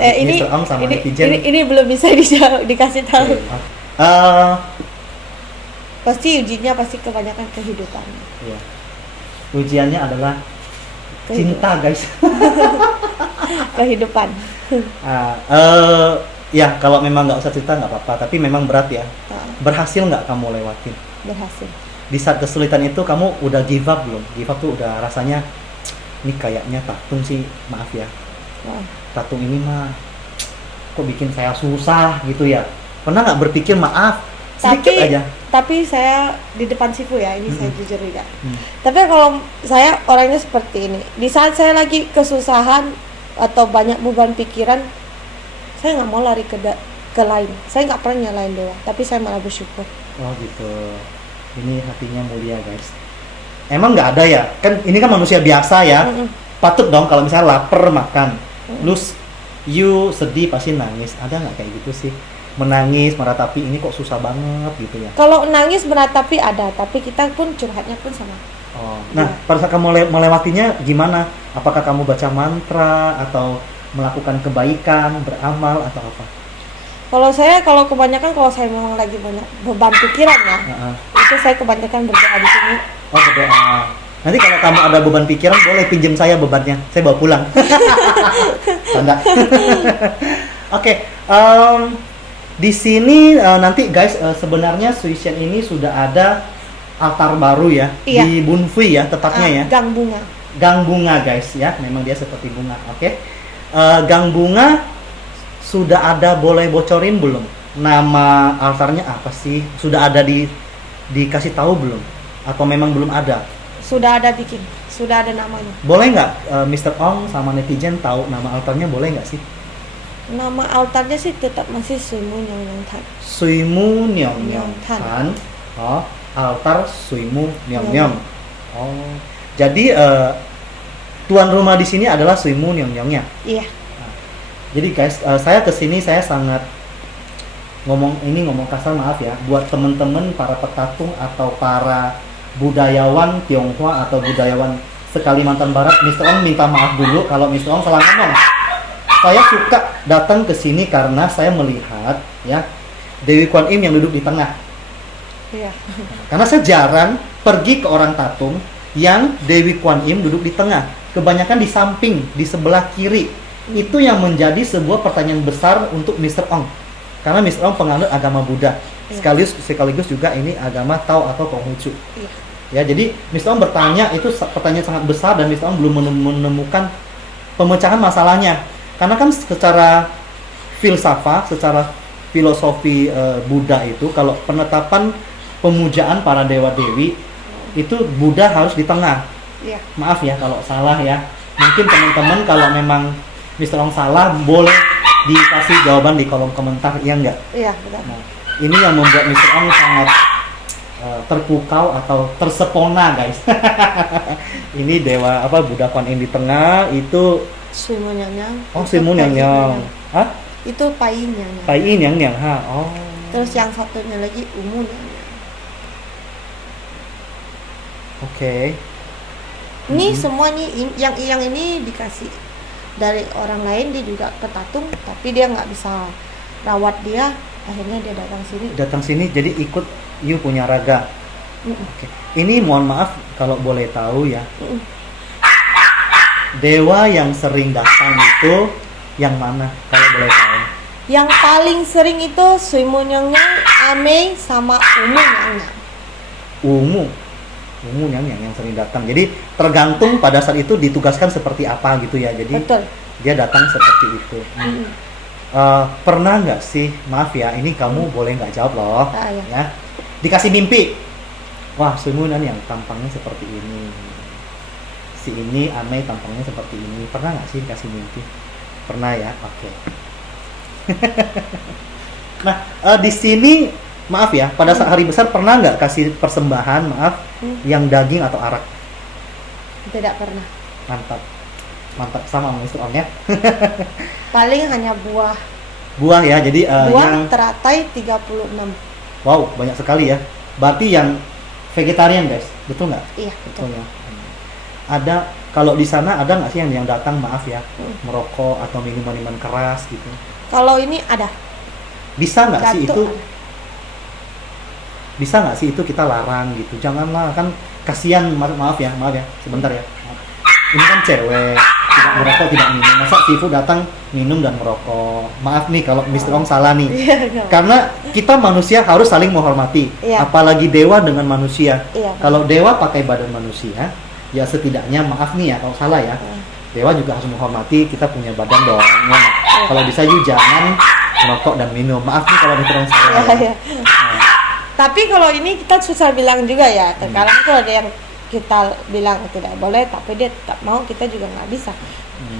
ini Mr. Ong sama netizen. ini belum bisa dikasih tahu. Eh, Pasti ujinya pasti kebanyakan kehidupan. iya. Ujiannya adalah cinta, guys. Kehidupan. Ya kalau memang nggak usah cerita nggak apa-apa, tapi memang berat ya. Berhasil nggak kamu lewatin? Berhasil. Di saat kesulitan itu kamu udah give up belum? Give up tuh udah rasanya ini kayaknya tatung sih, maaf ya. Tatung ini mah kok bikin saya susah gitu ya. Pernah nggak berpikir maaf sedikit aja? Tapi saya di depan Sifu ya, ini saya jujur juga. Tapi kalau saya orangnya seperti ini, di saat saya lagi kesusahan atau banyak beban pikiran, saya nggak mau lari ke lain. Saya nggak pernah nyalain dewa, tapi saya malah bersyukur. Oh gitu. Ini hatinya mulia, guys. Emang nggak ada ya? Kan ini kan manusia biasa ya. Patut dong kalau misalnya lapar makan. You sedih pasti nangis. Ada nggak kayak gitu sih? Menangis, meratapi ini kok susah banget gitu ya. Kalau nangis meratapi ada, tapi kita pun curhatnya pun sama. Oh. Nah, pada saat kamu melewatinya gimana? Apakah kamu baca mantra atau melakukan kebaikan, beramal atau apa? Kalau kebanyakan kalau saya memang lagi banyak beban pikiran ya, itu saya kebanyakan berdoa di sini. Oh, berdoa. Nanti kalau kamu ada beban pikiran boleh pinjam saya bebannya, saya bawa pulang. Tanda. Oke. Di sini nanti guys sebenarnya Suishen ini sudah ada altar baru ya, iya. Di Bunfui ya tepatnya ya. Gang bunga. Gang bunga guys ya, memang dia seperti bunga. Oke. Gang bunga sudah ada, boleh bocorin belum? Nama altarnya apa sih? Sudah ada dikasih tahu belum? Atau memang belum ada? Sudah ada bikin, sudah ada namanya. Boleh nggak Mr. Ong sama netizen tahu nama altarnya, boleh nggak sih? Nama altarnya sih tetap masih Suimu Nyong Tan. Suimu Nyong Tan. Oh, altar Suimu Nyong. Oh, jadi tuan rumah di sini adalah Suimu Nyong-nya. Iya. Nah, jadi guys, saya kesini saya sangat ngomong kasar, maaf ya, buat teman-teman para petatung atau para budayawan Tionghoa atau budayawan se-Kalimantan Barat. Mr. Ong minta maaf dulu kalau Mr. Ong salah ngomong. Saya suka datang ke sini karena saya melihat ya Dewi Kwan Im yang duduk di tengah. Iya. Karena saya jarang pergi ke orang tatung yang Dewi Kwan Im duduk di tengah. Kebanyakan di samping, di sebelah kiri. Itu yang menjadi sebuah pertanyaan besar untuk Mr. Ong. Karena Mr. Ong penganut agama Buddha. Sekaligus juga ini agama Tao atau Konghucu. Iya. Ya, jadi Mr. Ong bertanya itu pertanyaan sangat besar dan Mr. Ong belum menemukan pemecahan masalahnya. Karena kan secara filsafah, secara filosofi Buddha itu kalau penetapan pemujaan para dewa-dewi itu Buddha harus di tengah. Iya. Maaf ya kalau salah ya. Mungkin teman-teman kalau memang Mr. Ong salah boleh dikasih jawaban di kolom komentar, iya enggak? Iya, betul. Nah, ini yang membuat Mr. Ong sangat terpukau atau tersepona, guys. Ini dewa apa Buddha Kwan Im di tengah itu Suimu Nyang. oh Suimu Nyang. Hah? Itu Pai Nyang. Pai Nyang ha. Oh. Terus yang satunya lagi Umu Nyang. Oke. Ini semua nih yang ini dikasih dari orang lain, dia juga petatung tapi dia nggak bisa rawat dia, akhirnya dia datang sini Jadi ikut you punya raga. Oke. Ini mohon maaf kalau boleh tahu ya. Dewa yang sering datang itu yang mana kalau boleh tahu? Yang paling sering itu Suimu Nyang, Ame sama Umu Nyang. Umu yang sering datang. Jadi tergantung pada saat itu ditugaskan seperti apa gitu ya. Jadi betul. Dia datang seperti itu. Pernah nggak sih, maaf ya, ini kamu boleh nggak jawab loh, iya. ya. Dikasih mimpi, wah Suimu yang tampangnya seperti ini, si ini Ame tampangnya seperti ini. Pernah nggak sih dikasih mimpi? Pernah ya, oke. Nah di sini maaf ya, pada saat hari besar pernah nggak kasih persembahan, maaf, yang daging atau arak? Tidak pernah. Mantap sama Mr. Ong ya. Paling hanya buah ya, jadi buah yang teratai 36. Wow, banyak sekali ya. Berarti yang vegetarian guys, betul nggak? Iya, betul. Ya. Ada Kalau di sana ada nggak sih yang datang, maaf ya, merokok atau minuman keras gitu? Kalau ini ada. Bisa nggak sih Datuk itu? ada. Bisa nggak sih itu kita larang gitu? Janganlah, kan kasihan, maaf ya, sebentar ya. Ini kan cewek, tidak merokok, tidak minum. Masa Sifu datang minum dan merokok? Maaf nih kalau Mr. Ong salah nih. Iya, nggak. Karena kita manusia harus saling menghormati, Iya. apalagi dewa dengan manusia. Iya. Kalau dewa pakai badan manusia, ya setidaknya, maaf nih ya kalau salah ya, dewa juga harus menghormati, kita punya badan dong. Ya. Kalau bisa jangan merokok dan minum. Maaf nih kalau Mr. Ong salah. Iya, Ya. iya. Tapi kalau ini kita susah bilang juga ya. Terkadang tuh ada yang kita bilang tidak boleh, tapi dia tak mau, kita juga nggak bisa.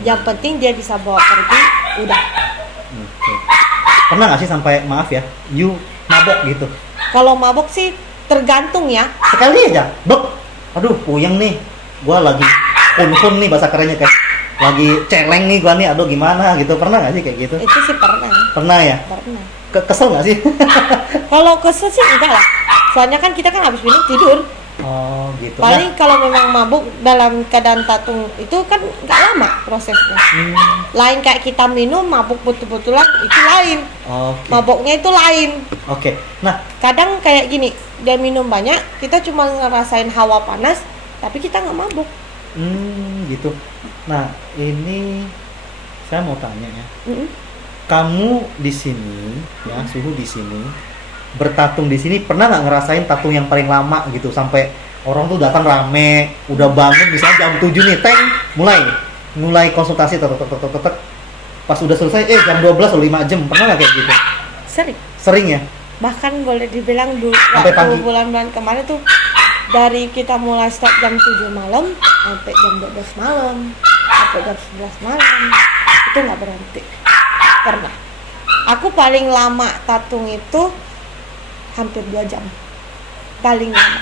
Yang penting dia bisa bawa pergi, udah. Oke. Pernah nggak sih sampai, maaf ya, you mabok gitu? Kalau mabok sih tergantung ya. Sekali aja, bek, aduh puyeng nih, gua lagi hun nih bahasa kerennya, kayak lagi celeng nih gua nih, aduh gimana gitu. Pernah nggak sih kayak gitu? Itu sih pernah. Pernah ya? Pernah. Kesel nggak sih? Kalau kesel sih enggak lah. Soalnya kan kita kan habis minum tidur. Oh gitu. Paling kalau memang mabuk dalam keadaan tatung itu kan nggak lama prosesnya. Lain kayak kita minum mabuk betul-betulan itu lain. Oke. Maboknya itu lain. Oke. Nah, Kadang kayak gini, dia minum banyak, kita cuma ngerasain hawa panas, tapi kita nggak mabuk. gitu. Nah, ini saya mau tanya ya. Mm-mm. Kamu di sini, ya, suhu di sini, bertatung di sini, pernah nggak ngerasain tatung yang paling lama gitu, sampai orang tuh datang rame, udah bangun misalnya jam 7 nih, mulai konsultasi, pas udah selesai, jam 12 atau 5 jam, pernah nggak kayak gitu? Sering ya? Bahkan boleh dibilang Sampai pagi. waktu bulan-bulan kemarin tuh dari kita mulai start jam 7 malam sampai jam 12 malam, sampai jam 11 malam, itu nggak berhenti. Pernah. Aku paling lama tatung itu hampir 2 jam. Paling lama.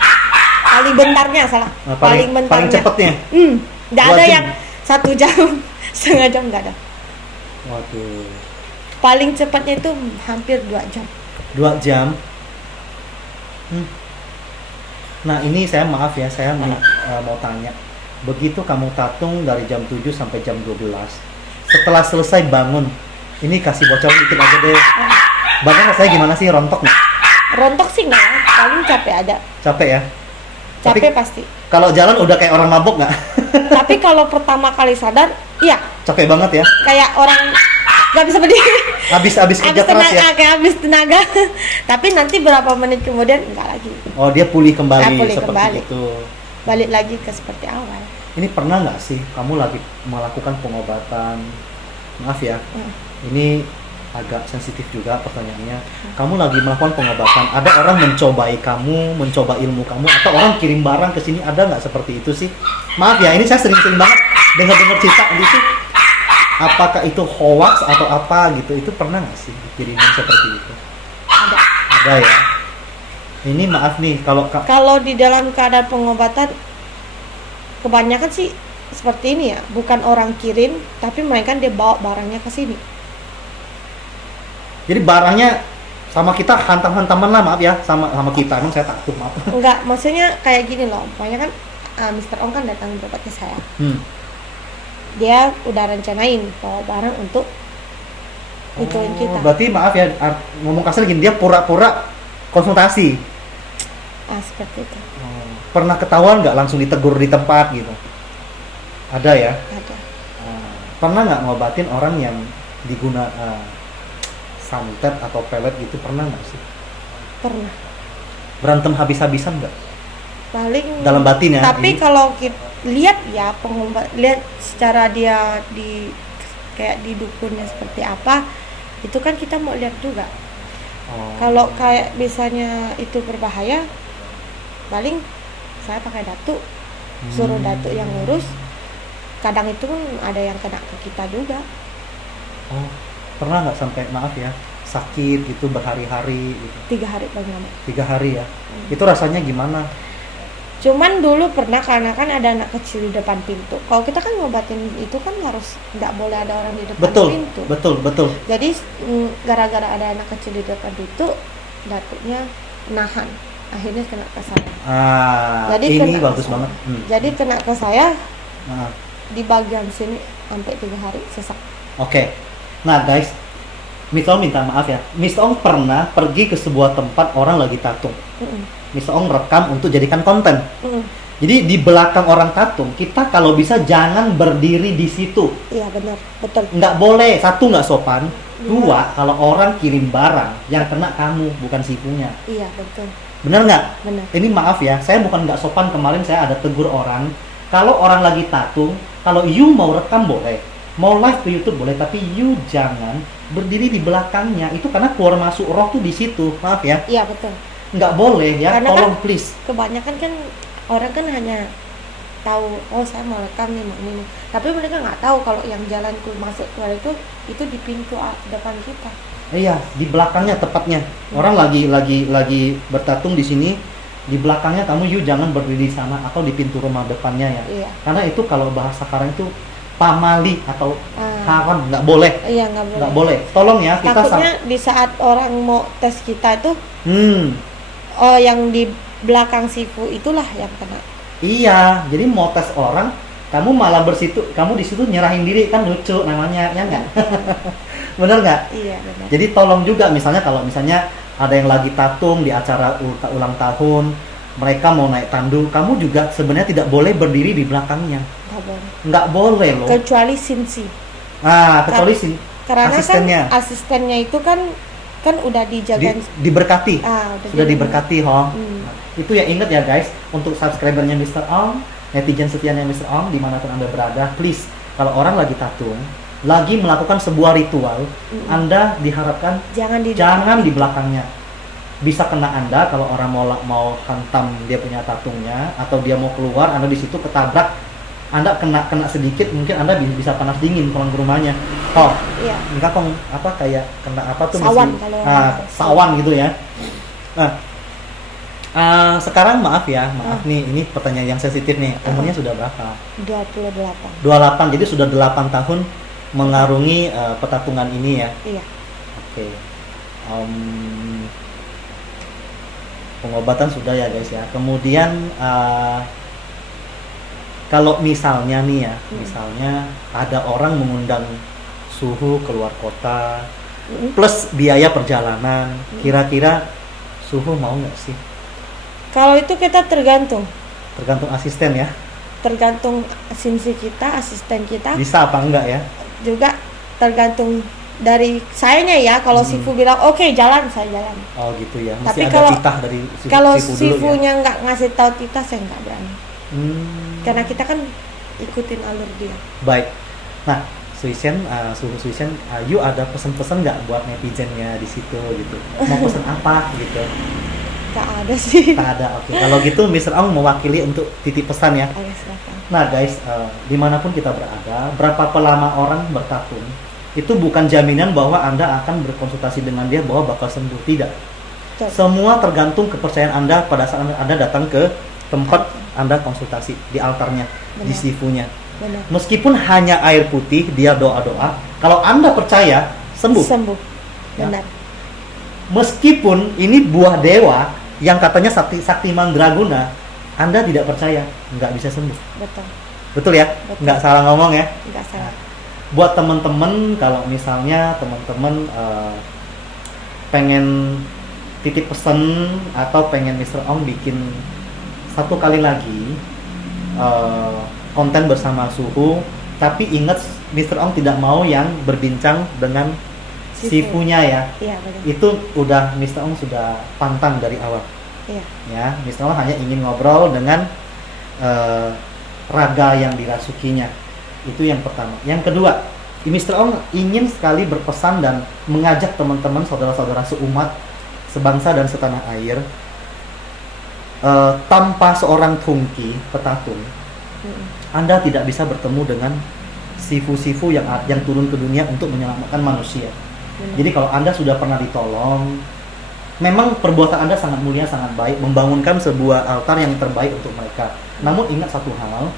Paling bentarnya salah. Nah, paling cepetnya? Nggak 2 ada jam. yang 1 jam, setengah jam nggak ada. Waduh. Paling cepatnya itu hampir 2 jam. 2 jam? Nah ini saya maaf ya, saya mau tanya. Begitu kamu tatung dari jam 7 sampai jam 12, setelah selesai bangun, ini kasih bocoran dikit aja deh. Badan rasanya gimana sih, rontok nggak? Rontok sih nggak ya, paling capek aja. Capek ya? Capek Tapi pasti. kalau jalan udah kayak orang mabok nggak? Tapi kalau pertama kali sadar, iya, Capek banget ya? kayak orang nggak bisa berdiri. Habis kerja keras ya? Kayak habis tenaga. Tapi nanti berapa menit kemudian enggak lagi. Oh dia pulih kembali Pulih seperti kembali. itu. Balik lagi ke seperti awal. Ini pernah nggak sih kamu lagi melakukan pengobatan? Maaf ya, ini agak sensitif juga pertanyaannya. Kamu lagi melakukan pengobatan, ada orang mencobai kamu, mencoba ilmu kamu, atau orang kirim barang ke sini, ada nggak seperti itu sih? Maaf ya, ini saya sering-sering banget dengar cerita gitu. Apakah itu hoax atau apa gitu? Itu pernah nggak sih dikirimin seperti itu? Ada. Ada ya. Ini maaf nih, Kalau di dalam keadaan pengobatan kebanyakan sih seperti ini ya, bukan orang kirim, tapi mereka dia bawa barangnya ke sini. jadi barangnya sama kita hantam-hantaman lah, maaf ya, sama kita. Emang saya takut, maaf. Enggak, maksudnya kayak gini loh. Pokoknya kan Mr. Ong kan datang berobat ke saya. Dia udah rencanain bawa barang untuk ituin kita. Berarti maaf ya, ngomong kasar gini, dia pura-pura konsultasi. Seperti itu. Pernah ketahuan nggak langsung ditegur di tempat gitu? Ada ya? Ada. Pernah nggak ngobatin orang yang diguna santet atau pelet gitu, pernah nggak sih? Pernah. Berantem habis-habisan nggak? Paling Dalam batin ya? tapi ini? kalau kita lihat ya lihat secara dia kayak di dukunnya seperti apa, itu kan kita mau lihat juga. Kalau kayak misalnya itu berbahaya, paling saya pakai datuk, suruh datuk yang ngurus. Kadang itu kan ada yang kena ke kita juga. Pernah nggak sampai, maaf ya, sakit gitu berhari-hari gitu? 3 hari paling lama. 3 hari ya? Itu rasanya gimana? Cuman dulu pernah, karena kan ada anak kecil di depan pintu. Kalau kita kan ngobatin itu kan harus nggak boleh ada orang di depan pintu. Betul. Jadi gara-gara ada anak kecil di depan pintu, datuknya nahan. Akhirnya kena ke saya. Jadi ini bagus banget. banget. Jadi kena ke saya, Nah, di bagian sini sampai 3 hari sesak. Oke. Nah guys, Miss Ong minta maaf ya. Miss Ong pernah pergi ke sebuah tempat orang lagi tatung. Miss Ong rekam untuk jadikan konten. Jadi di belakang orang tatung, kita kalau bisa jangan berdiri di situ. Iya benar, betul. Nggak boleh. Satu, nggak sopan. Dua, kalau orang kirim barang, yang kena kamu, bukan sifunya. Iya betul. Bener nggak? Benar. Ini maaf ya, saya bukan nggak sopan. Kemarin saya ada tegur orang. Kalau orang lagi tatung, kalau you mau rekam boleh, mau live ke YouTube boleh, tapi you jangan berdiri di belakangnya. Itu karena keluar masuk roh tuh di situ. Maaf ya, Iya betul. nggak boleh ya. Karena Tolong please. Kebanyakan kan orang kan hanya tahu, oh saya mau rekam nih, mau ini. Tapi mereka nggak tahu kalau yang jalan masuk keluar itu di pintu depan kita. Iya, di belakangnya tepatnya. Orang lagi bertatung di sini. Di belakangnya kamu you jangan berdiri di sana atau di pintu rumah depannya ya. Iya. Karena itu kalau bahasa sekarang itu pamali atau Ah. haram, nggak boleh. Iya nggak boleh. Nggak boleh. Tolong ya kita Takutnya di saat orang mau tes kita itu, Hmm, oh yang di belakang sifu itulah yang kena. iya. Jadi mau tes orang, kamu malah kamu di situ nyerahin diri, kan lucu namanya, ya nggak? Bener nggak? Iya benar. Jadi tolong juga misalnya kalau misalnya ada yang lagi tatung di acara ulang tahun, mereka mau naik tandu, kamu juga sebenarnya tidak boleh berdiri di belakangnya. Nggak boleh. Nggak boleh loh. Kecuali sinsi. Kecuali Karena asistennya. kan asistennya itu kan udah dijagain. Diberkati. Udah Sudah diberkati, Ho. Hmm. Itu ya, ingat ya guys, untuk subscribernya Mr. Ong, netizen setianya Mr. Ong, dimanapun Anda berada, please, kalau orang lagi tatung, lagi melakukan sebuah ritual, Anda diharapkan jangan di belakangnya. Bisa kena Anda kalau orang mau hantam dia punya tatungnya, atau dia mau keluar, Anda di situ ketabrak, Anda kena sedikit, mungkin Anda bisa panas dingin pulang ke rumahnya. Oh, Iya. enggak kok kayak kena apa tuh Sawan mesti- kalau sawan gitu ya. Nah, sekarang maaf nih, ini pertanyaan yang sensitif nih. Umurnya sudah berapa? 28. 28, jadi sudah 8 tahun mengarungi petatungan ini ya. Iya. Oke. Pengobatan sudah ya guys ya. Kemudian kalau misalnya nih ya, misalnya ada orang mengundang Suhu keluar kota plus biaya perjalanan, kira-kira Suhu mau nggak sih? Kalau itu kita tergantung Asisten ya. tergantung sinsi kita, asisten kita, Bisa apa enggak ya? juga tergantung dari sayanya ya. Kalau sifu bilang oke jalan, saya jalan. Oh gitu ya. Mesti Tapi ada kalau- titah dari Kalau sifu dulu ya. sifunya nggak ngasih tahu kita, saya nggak berani. Karena kita kan ikutin alur dia. Baik. Nah, Suhu Suisen, you ada pesan-pesan nggak buat netizennya di situ gitu? Mau pesan apa gitu? Nggak ada sih. Tak ada. Oke. Kalau gitu Mr. Ong mewakili untuk titip pesan ya. Ayo silakan. Nah guys, dimanapun kita berada, berapa lama orang bertatung, itu bukan jaminan bahwa Anda akan berkonsultasi dengan dia bahwa bakal sembuh. Tidak. Betul. Semua tergantung kepercayaan Anda pada saat Anda datang ke tempat Anda konsultasi, di altarnya, di Benar. sifunya. Benar. Meskipun hanya air putih, dia doa-doa, kalau Anda percaya, sembuh. Sembuh. Ya. Benar. Meskipun ini buah dewa yang katanya sakti mandraguna, Anda tidak percaya, nggak bisa sembuh. Betul. Betul ya? Betul. Nggak salah ngomong ya? Nggak salah. Buat teman-teman, kalau misalnya teman-teman pengen titip pesan atau pengen Mr. Ong bikin satu kali lagi konten bersama Suhu, tapi ingat Mr. Ong tidak mau yang berbincang dengan sifunya ya. Iya benar. Itu udah Mr. Ong sudah pantang dari awal. Iya. Ya, Mr. Ong hanya ingin ngobrol dengan raga yang dirasukinya. Itu yang pertama. Yang kedua, Mr. Ong ingin sekali berpesan dan mengajak teman-teman, saudara-saudara seumat, sebangsa dan setanah air, tanpa seorang tungki petatung, Anda tidak bisa bertemu dengan sifu-sifu yang turun ke dunia untuk menyelamatkan manusia. Jadi kalau Anda sudah pernah ditolong, memang perbuatan Anda sangat mulia, sangat baik, membangunkan sebuah altar yang terbaik untuk mereka. Namun ingat satu hal,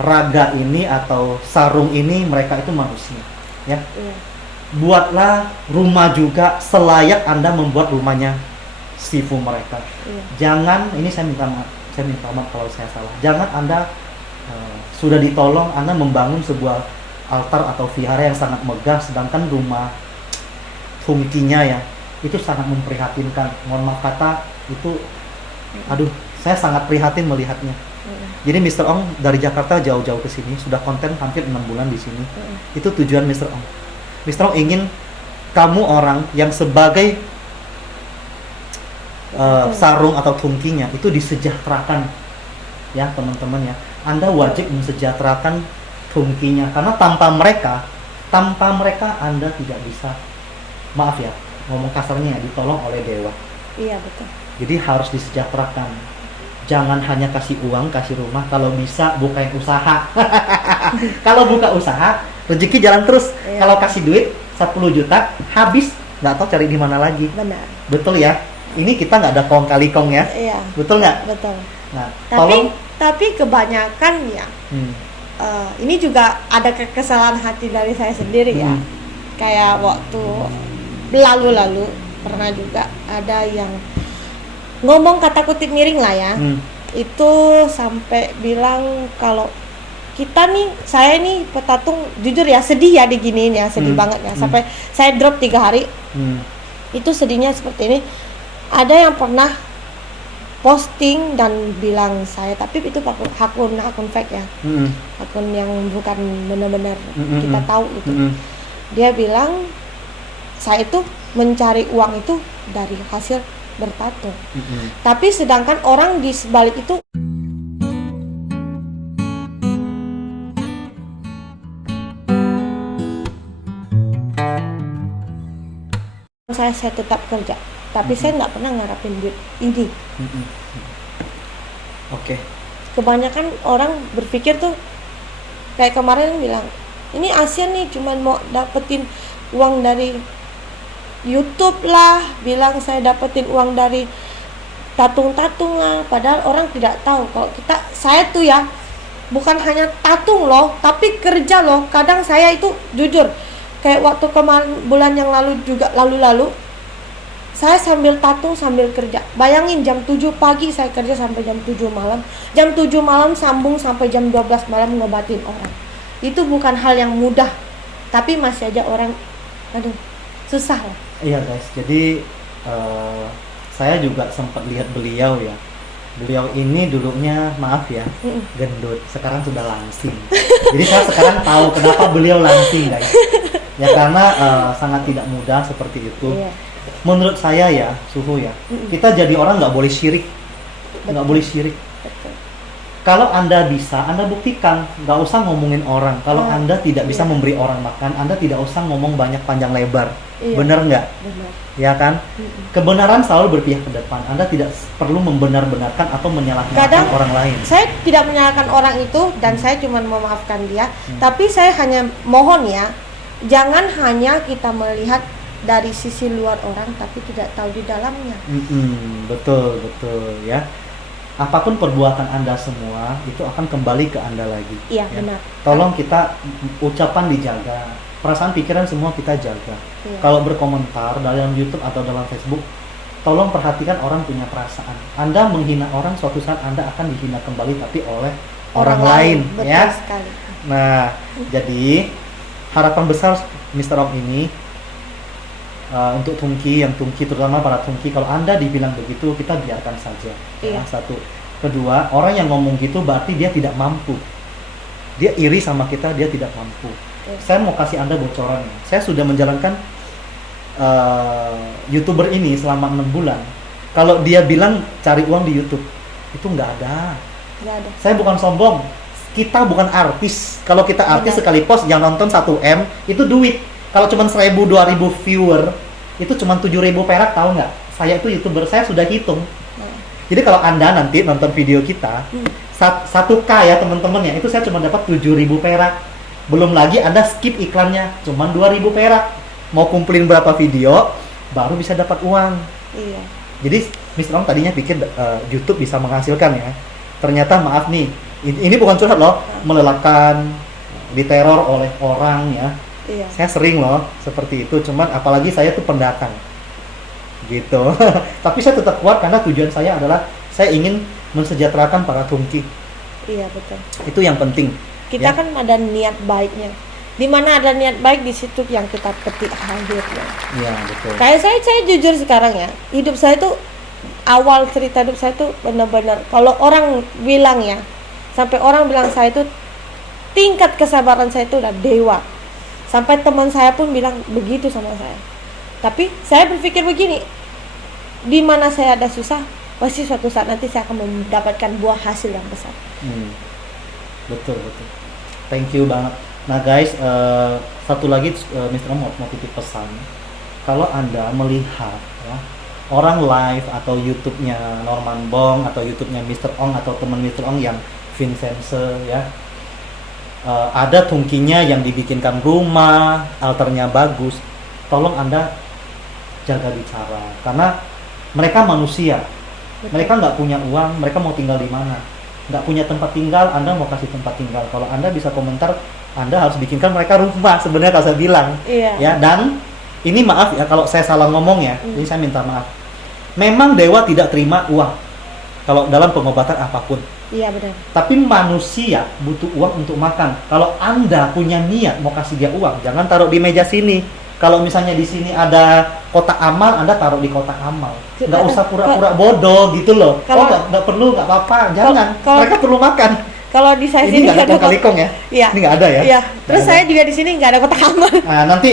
raga ini atau sarung ini mereka itu manusia, ya. Iya. Buatlah rumah juga selayak Anda membuat rumahnya sifu mereka. Iya. Jangan, ini saya minta maaf kalau saya salah. Jangan Anda sudah ditolong Anda membangun sebuah altar atau vihara yang sangat megah, sedangkan rumah Tungkinya ya itu sangat memprihatinkan. Mohon maaf kata itu, aduh, saya sangat prihatin melihatnya. Jadi Mr. Ong dari Jakarta jauh-jauh ke sini, sudah konten hampir 6 bulan di sini. Itu tujuan Mr. Ong. Mr. Ong ingin kamu orang yang sebagai sarung atau tungkinya itu disejahterakan, ya teman-teman ya. Anda wajib mensejahterakan tungkinya, karena tanpa mereka Anda tidak bisa, maaf ya, ngomong kasarnya ya, ditolong oleh dewa. Iya betul. Jadi harus disejahterakan. Jangan hanya kasih uang, kasih rumah, kalau bisa bukain usaha. Kalau buka usaha, rezeki jalan terus. Iya. Kalau kasih duit 10 juta, habis, nggak tahu cari di mana lagi. Benar. Betul ya? Ini kita nggak ada kong kali kong ya? Iya. Betul nggak? Betul. Nah, tolong. Tapi kebanyakan ya, ini juga ada kesalahan hati dari saya sendiri ya. Kayak waktu lalu pernah juga ada yang ngomong kata kutip miring lah ya. Itu sampai bilang kalau kita nih, saya nih petatung, jujur ya sedih ya diginiin ya, sedih banget ya. Sampai saya drop 3 hari. Itu sedihnya seperti ini. Ada yang pernah posting dan bilang saya, tapi itu akun fake ya, akun yang bukan benar-benar kita tahu itu. Dia bilang saya itu mencari uang itu dari hasil bertato. Tapi sedangkan orang di sebalik itu saya tetap kerja, tapi saya nggak pernah ngarapin duit ini. Oke. Kebanyakan orang berpikir tuh kayak kemarin bilang, ini ASEAN nih cuman mau dapetin uang dari YouTube lah, bilang saya dapetin uang dari tatung-tatung lah, padahal orang tidak tahu kalau saya tuh ya bukan hanya tatung loh, tapi kerja loh. Kadang saya itu jujur, kayak waktu kemarin bulan yang lalu juga lalu saya sambil tatung sambil kerja. Bayangin jam 7 pagi saya kerja sampai jam 7 malam. Jam 7 malam sambung sampai jam 12 malam ngobatin orang. Itu bukan hal yang mudah. Tapi masih aja orang, aduh, susah lah. Iya guys, jadi saya juga sempat lihat beliau ya. Beliau ini dulunya, maaf ya, gendut. Sekarang sudah langsing. Jadi saya sekarang tahu kenapa beliau langsing guys. Ya karena sangat tidak mudah seperti itu. Iya. Menurut saya ya, Suhu ya, kita jadi orang nggak boleh syirik. Nggak boleh syirik. Betul. Kalau Anda bisa, Anda buktikan. Nggak usah ngomongin orang. Kalau Anda tidak bisa memberi orang makan, Anda tidak usah ngomong banyak panjang lebar. Iya. Bener nggak? Benar. Ya kan? Kebenaran selalu berpihak ke depan. Anda tidak perlu membenar-benarkan atau menyalahkan orang lain. Saya tidak menyalahkan orang itu dan saya cuma memaafkan dia. Tapi saya hanya mohon ya, jangan hanya kita melihat dari sisi luar orang tapi tidak tahu di dalamnya. Betul ya. Apapun perbuatan Anda semua itu akan kembali ke Anda lagi. Iya, ya. benar. Tolong kita ucapan dijaga, perasaan pikiran semua kita jaga. Iya. Kalau berkomentar dalam YouTube atau dalam Facebook, tolong perhatikan orang punya perasaan. Anda menghina orang, suatu saat Anda akan dihina kembali tapi oleh orang lain. Betul Ya. sekali. Nah, jadi harapan besar Mr. Ong ini untuk tungki, terutama para tungki, kalau Anda dibilang begitu, kita biarkan saja. Iya. Satu. Kedua, orang yang ngomong gitu berarti dia tidak mampu. Dia iri sama kita, dia tidak mampu. Iya. Saya mau kasih Anda bocoran. Saya sudah menjalankan YouTuber ini selama 6 bulan. Kalau dia bilang cari uang di YouTube, itu nggak ada. Nggak ada. Saya bukan sombong. Kita bukan artis. Kalau kita artis sekali post yang nonton 1M, itu duit. Kalau cuma 1.000-2.000 viewer, itu cuma 7.000 perak, tahu nggak? Saya itu YouTuber, saya sudah hitung. Jadi kalau Anda nanti nonton video kita, 1K ya teman-teman ya, itu saya cuma dapat 7.000 perak. Belum lagi Anda skip iklannya, cuma 2.000 perak. Mau kumpulin berapa video, baru bisa dapat uang. Iya. Jadi Mr. Ong tadinya pikir YouTube bisa menghasilkan ya. Ternyata maaf nih, ini bukan curhat loh, melelahkan, diteror oleh orang ya. Iya. Saya sering loh seperti itu, cuman apalagi saya tuh pendatang gitu. Tapi saya tetap kuat karena tujuan saya adalah saya ingin mensejahterakan para tungki. Iya betul. Itu yang penting. Kita Ya. kan ada niat baiknya. Di mana ada niat baik, di situ yang kita petik akhirnya. Iya, betul. Kayak saya jujur sekarang ya, hidup saya tuh awal cerita hidup saya tuh benar-benar, kalau orang bilang ya, sampai orang bilang saya tuh tingkat kesabaran saya tuh udah dewa. Sampai teman saya pun bilang begitu sama saya. Tapi saya berpikir begini, di mana saya ada susah, pasti suatu saat nanti saya akan mendapatkan buah hasil yang besar. Betul. Thank you banget. Nah guys, satu lagi Mr. Ong mau titip pesan. Kalau Anda melihat ya, orang live atau YouTube-nya Norman Bong atau YouTube-nya Mr. Ong atau teman Mr. Ong yang Vincense ya, ada tungkinya yang dibikinkan rumah, alternya bagus, tolong Anda jaga bicara, karena mereka manusia. Mereka nggak punya uang, mereka mau tinggal di mana? Nggak punya tempat tinggal, Anda mau kasih tempat tinggal. Kalau Anda bisa komentar, Anda harus bikinkan mereka rumah, sebenarnya kalau saya bilang. Iya. Ya, dan ini maaf ya kalau saya salah ngomong ya, ini saya minta maaf. Memang dewa tidak terima uang kalau dalam pengobatan apapun. Iya benar. Tapi manusia butuh uang untuk makan. Kalau Anda punya niat mau kasih dia uang, jangan taruh di meja sini. Kalau misalnya di sini ada kotak amal, Anda taruh di kotak amal. Nggak usah pura-pura bodoh gitu loh. Kalau- nggak perlu, nggak apa-apa. Jangan. Kalau- Mereka perlu makan. Kalau di saya Ini sini nggak ada kong kali kong ya? Iya. Ini nggak ada ya? Iya. Nggak Terus ada. saya juga di sini nggak ada kotak amal. Nah, nanti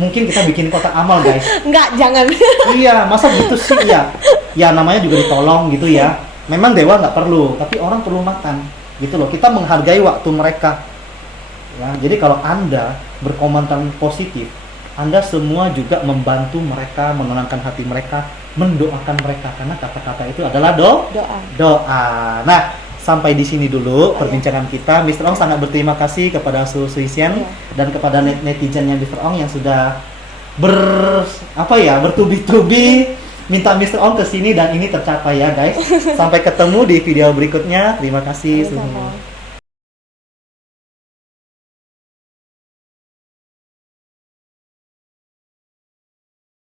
mungkin kita bikin kotak amal guys. Nggak, jangan. Iya, masa gitu sih ya? Ya namanya juga ditolong gitu ya. Memang dewa nggak perlu, tapi orang perlu makan, gitu loh. Kita menghargai waktu mereka. Ya, jadi kalau Anda berkomentar positif, Anda semua juga membantu mereka, menenangkan hati mereka, mendoakan mereka, karena kata-kata itu adalah Doa. doa. Nah, sampai di sini dulu Oh, perbincangan kita. Mr. Ong sangat berterima kasih kepada seluruh Suisian Iya. dan kepada netizennya Mr. Ong yang sudah bertubi-tubi minta Mr. Ong ke sini, dan ini tercapai ya guys. Sampai ketemu di video berikutnya. Terima kasih Sama-sama. semua.